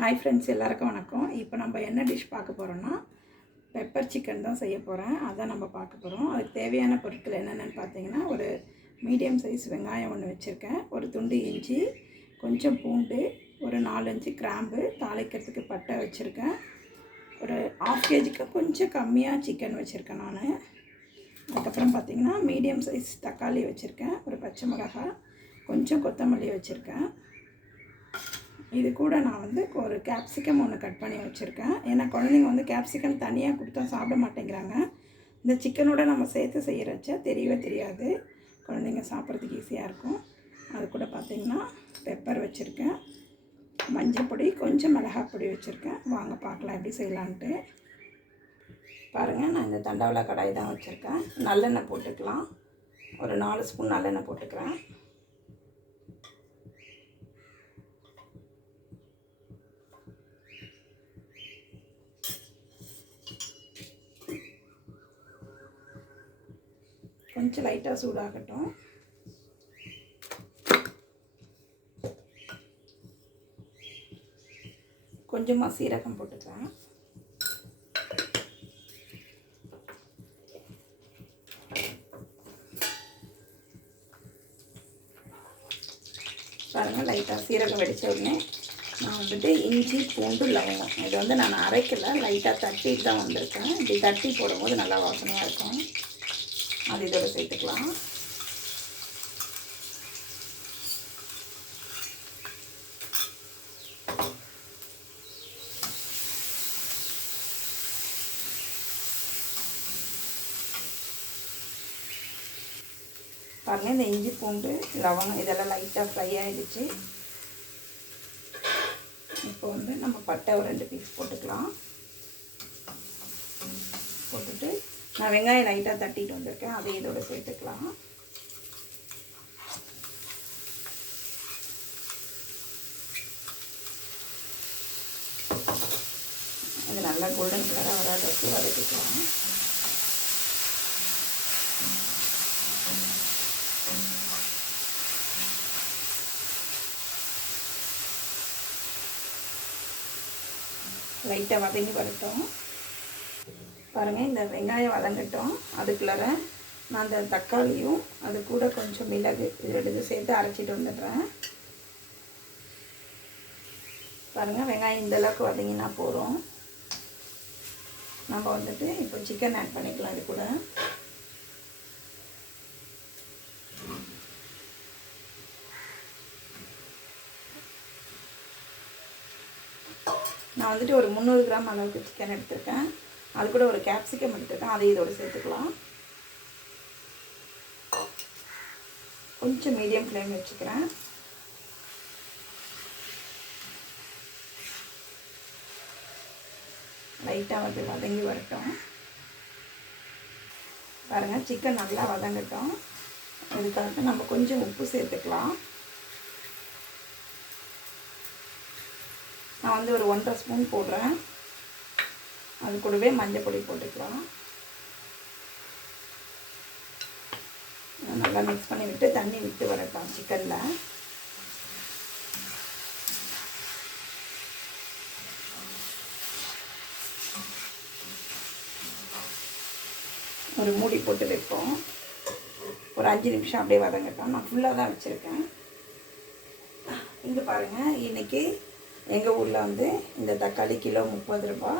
Hi friends எல்லாருக்கும் வணக்கம். இப்போ நம்ம என்ன டிஷ் பார்க்க போகிறோன்னா பெப்பர் சிக்கன் தான் செய்ய போகிறேன் அதான் நம்ம பார்க்க போகிறோம் அதுக்கு தேவையான பொருட்கள் என்னென்னு பார்த்தீங்கன்னா ஒரு மீடியம் சைஸ் வெங்காயம் ஒன்று வச்சுருக்கேன். ஒரு துண்டு இஞ்சி கொஞ்சம் பூண்டு ஒரு நாலஞ்சு கிராம்பு தாளிக்கிறதுக்கு பட்டை வச்சுருக்கேன். ஒரு ஆஃப் கேஜிக்கு கொஞ்சம் கம்மியாக சிக்கன் வச்சுருக்கேன் நான். அதுக்கப்புறம் பார்த்தீங்கன்னா மீடியம் சைஸ் தக்காளி வச்சுருக்கேன். ஒரு பச்சை மிளகாய் கொஞ்சம் கொத்தமல்லி வச்சுருக்கேன். இது கூட நான் வந்து ஒரு கேப்சிகம் ஒன்று கட் பண்ணி வச்சுருக்கேன். ஏன்னா குழந்தைங்க வந்து கேப்சிகம் தனியாக கொடுத்தா சாப்பிட மாட்டேங்கிறாங்க. இந்த சிக்கனோட நம்ம சேர்த்து செய்கிறச்ச தெரியவே தெரியாது. குழந்தைங்க சாப்பிட்றதுக்கு ஈஸியாக இருக்கும். அது கூட பார்த்திங்கன்னா பெப்பர் வச்சுருக்கேன். மஞ்சள் பொடி கொஞ்சம் மிளகாய் பொடி வச்சுருக்கேன். வாங்க பார்க்கலாம் எப்படி செய்யலான்ட்டு. பாருங்கள் நான் இந்த தண்டவளா கடாய் தான் வச்சுருக்கேன். நல்லெண்ணெய் போட்டுக்கலாம். ஒரு நாலு ஸ்பூன் நல்லெண்ணெய் போட்டுக்கிறேன். கொஞ்சம் லைட்டாக சூடாகட்டும். கொஞ்சமாக சீரகம் போட்டுக்கலாம் பாருங்கள் லைட்டாக சீரகம் வெடித்த உடனே நான் வந்துட்டு இஞ்சி பூண்டு லவங்கம். இது வந்து நான் அரைக்கல லைட்டாக தட்டிட்டு தான் வந்திருக்கேன். இப்படி தட்டி போடும்போது நல்லா வாசனையாக இருக்கும். அது இதோட சேர்த்துக்கலாம். பாருங்கள் இந்த இஞ்சி பூண்டு லவங்கம் இதெல்லாம் லைட்டாக ஃப்ரை ஆகிடுச்சு இப்போ வந்து நம்ம பட்டை ஒரு ரெண்டு பீஸ் போட்டுக்கலாம். நான் வெங்காயம் லைட்டாக தட்டிட்டு வந்திருக்கேன். அதை இதோட சேர்த்துக்கலாம். இது நல்லா கோல்டன் கலராக வர அளவுக்கு வதக்கிக்கலாம். லைட்டாக வதங்கி வரட்டும். பாருங்கள் இந்த வெங்காயம் வதங்கட்டும் அதுக்குள்ளார நான் அந்த தக்காளியும் அது கூட கொஞ்சம் மிளகு இது ரெண்டு சேர்த்து அரைச்சிட்டு வந்துடுறேன். பாருங்கள் வெங்காயம் இந்தளவுக்கு வதங்கினா போகிறோம் நம்ம வந்துட்டு இப்போ சிக்கன் ஆட் பண்ணிக்கலாம் இது கூட. நான் வந்துட்டு ஒரு முந்நூறு கிராம் அளவுக்கு சிக்கன் எடுத்திருக்கேன். அது கூட ஒரு கேப்சிகம் எடுத்துருக்கேன் அதை இதோட சேர்த்துக்கலாம். கொஞ்சம் மீடியம் ஃப்ளேம் வச்சுக்கிறேன். லைட்டாக வந்து வதங்கி வரட்டும். பாருங்கள் சிக்கன் நல்லா வதங்கட்டும். இதுக்காக நம்ம கொஞ்சம் உப்பு சேர்த்துக்கலாம். நான் வந்து ஒரு ஒன்றரை ஸ்பூன் போடுறேன். அது கூடவே மஞ்சள் பொடி போட்டுக்கலாம். நல்லா மிக்ஸ் பண்ணி விட்டு தண்ணி விட்டு வரட்டும் சிக்கனில் ஒரு மூடி போட்டு வைப்போம் ஒரு அஞ்சு நிமிஷம் அப்படியே வதங்கட்டும். நான் ஃபுல்லாக தான் வச்சுருக்கேன். இங்கே பாருங்கள் இன்றைக்கி எங்கள் ஊரில் வந்து இந்த தக்காளி கிலோ முப்பது ரூபா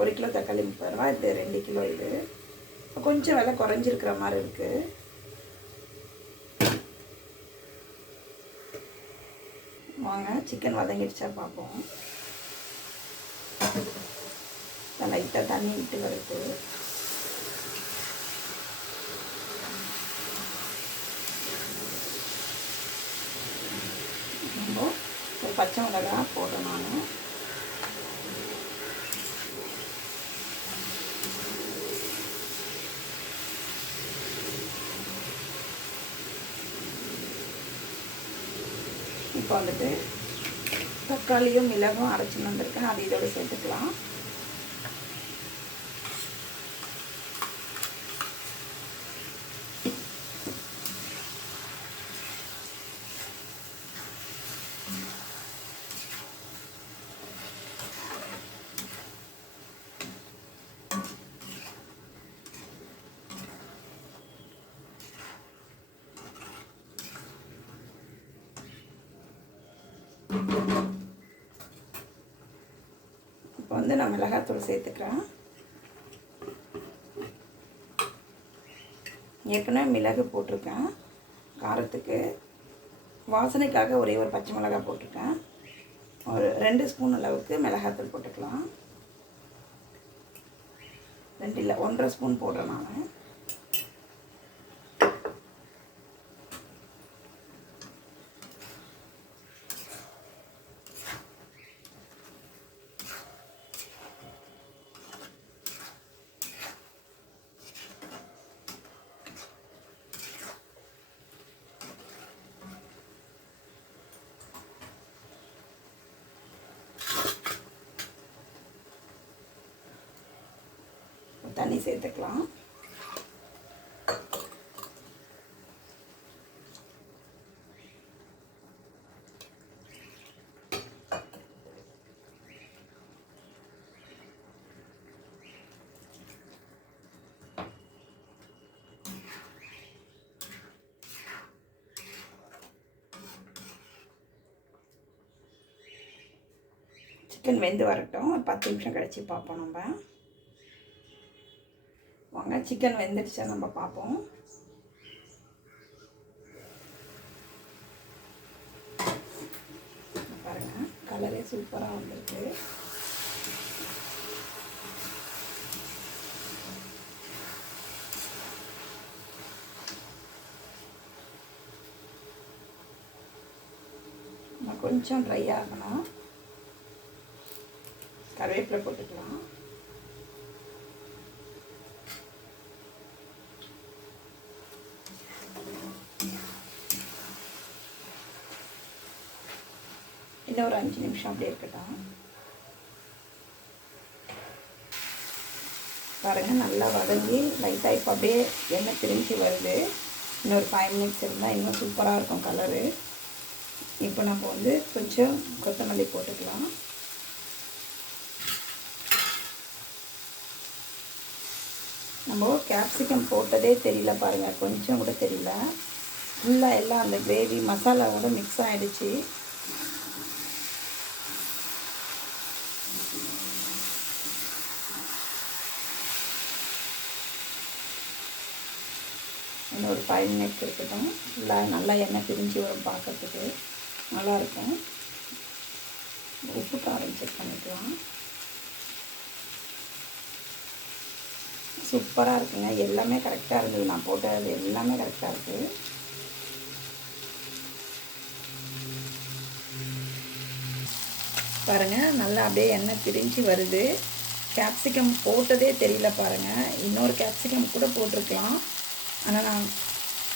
ஒரு கிலோ தக்காளி முப்பது ரூபா இது ரெண்டு கிலோ இது. கொஞ்சம் விலை குறைஞ்சிருக்கிற மாதிரி இருக்குது வாங்க சிக்கன் வதங்கிடுச்சா பார்ப்போம். லைட்டாக தண்ணி விட்டு வருது. ஒரு பச்சை மிளகா போடுறேன் நான். இப்போ வந்துட்டு தக்காளியும் மிளகும் அரைச்சி வந்திருக்கேன் அது இதோட சேர்த்துக்கலாம். இப்போ வந்து நான் மிளகாத்தூள் சேர்த்துக்கிறேன். ஏற்கனவே மிளகு போட்டிருக்கேன். காரத்துக்கு வாசனைக்காக ஒரே ஒரு பச்சை மிளகாய் போட்டிருக்கேன். ஒரு ரெண்டு ஸ்பூன் அளவுக்கு மிளகாத்தூள் போட்டுக்கலாம். ரெண்டு இல்லை ஒன்றரை ஸ்பூன் போடுறேன் நான். தண்ணி சேர்த்துக்கலாம். சிக்கன் வெந்து வரட்டும். பத்து நிமிஷம் கழித்து பார்ப்போம் நம்ம. வாங்க. சிக்கன் வெந்துடுச்சா நம்ம பார்ப்போம். பாருங்க கலரே சூப்பராக வந்திருக்கு. கொஞ்சம் ட்ரை ஆகணும். கருவேப்பிலை போட்டுக்கலாம். இன்னும் ஒரு அஞ்சு நிமிஷம் அப்படியே இருக்கட்டும். பாருங்கள் நல்லா வதங்கி லைட்டாக இப்போ அப்படியே எண்ணெய் பிரிஞ்சு வருது. இன்னொரு ஃபைவ் மினிட்ஸ் இருந்தால் இன்னும் சூப்பராக இருக்கும் கலரு இப்போ நம்ம வந்து கொஞ்சம் கொத்தமல்லி போட்டுக்கலாம். நம்ம கேப்சிகம் போட்டதே தெரியல பாருங்கள் கொஞ்சம் கூட தெரியல. ஃபுல்லாக எல்லாம் அந்த கிரேவி மசாலாவோட மிக்ஸ் ஆகிடுச்சு இன்னும் ஒரு ஃபைவ் மினிட்ஸ் இருக்கட்டும். ஃபுல்லாக நல்லா எண்ணெய் பிரிஞ்சு வரும் பார்க்கறதுக்கு. நல்லாயிருக்கும். உப்பு காரம் செக் பண்ணிக்கலாம். சூப்பராக இருக்குங்க. எல்லாமே கரெக்டாக இருந்தது. நான் போட்டது எல்லாமே கரெக்டாக இருக்குது பாருங்கள் நல்லா அப்படியே எண்ணெய் பிரிஞ்சு வருது. கேப்சிகம் போட்டதே தெரியல பாருங்கள் இன்னொரு கேப்சிகம் கூட போட்டிருக்கலாம். ஆனால் நான்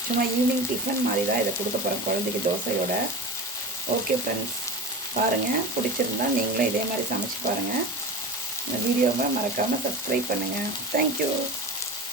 சும்மா ஈவினிங் டிஃபன் மாதிரி தான் இதை கொடுக்க போகிறேன் குழந்தைக்கு தோசையோட. ஓகே ஃப்ரெண்ட்ஸ் பாருங்கள் பிடிச்சிருந்தா நீங்களும் இதே மாதிரி சமைச்சு பாருங்கள் இந்த வீடியோவை மறக்காமல் சப்ஸ்கிரைப் பண்ணுங்கள் தேங்க்யூ